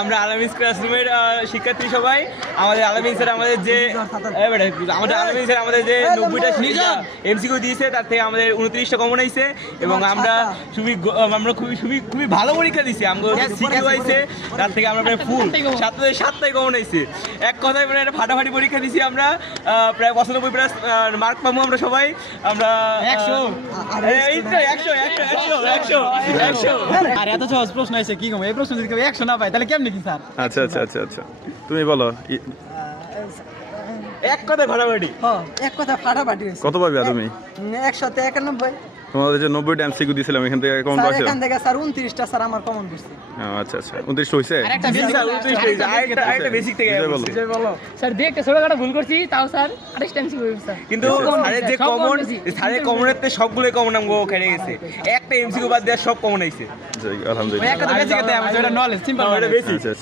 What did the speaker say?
আমরা আলামিন ক্লাসরুমের শিক্ষার্থী সবাই আমাদের আলামিন স্যার আমাদের যে 90টা এমসিকিউ দিয়েছে তার থেকে আমাদের 29টা কমন আইছে এবং আমরা খুবই ভালো পরীক্ষা দিছি। আমাদের সিকিউ আইছে তার থেকে আমরা প্রায় ফুল 7টাই কমন আইছে। এক কথায় মানে একটা ফাটাফাটি পরীক্ষা দিছি আমরা, প্রায় 95 মার্ক পাবো আমরা সবাই। আমরা 100 আর এত সহজ প্রশ্ন আছে কি কম, এই প্রশ্ন যদি কেউ 100 না পায় তাহলে কেমনে কি স্যার? আচ্ছা তুমি বলো এক কথায় ফাটাফাটি। এক কথা ফাটাফাটি হয়েছে। কত পাবে তুমি? 191। তোমাদের যে 90টা এমসিকিউ দিয়েছিলাম এখান থেকে কমন স্যার পাইছো? এখান থেকে স্যার 29টা স্যার আমার কমন করছে। আচ্ছা 29 হইছে। আরেকটা বেসিক আরেকটা বেসিক থেকে বলো। স্যার দেখতে ছোটখাটো ভুল করছি তাও স্যার 28 টাইম শিখে স্যার। কিন্তু স্যারের কমনের তে সবগুলোই কমন আমগো খেলে গেছে। একটা এমসিকিউ বাদ দেওয়া সব কমন আইছে। আলহামদুলিল্লাহ। একটা তো বেসিক আছে, এটা নলেজ সিম্পল। এটা বেসিক। আচ্ছা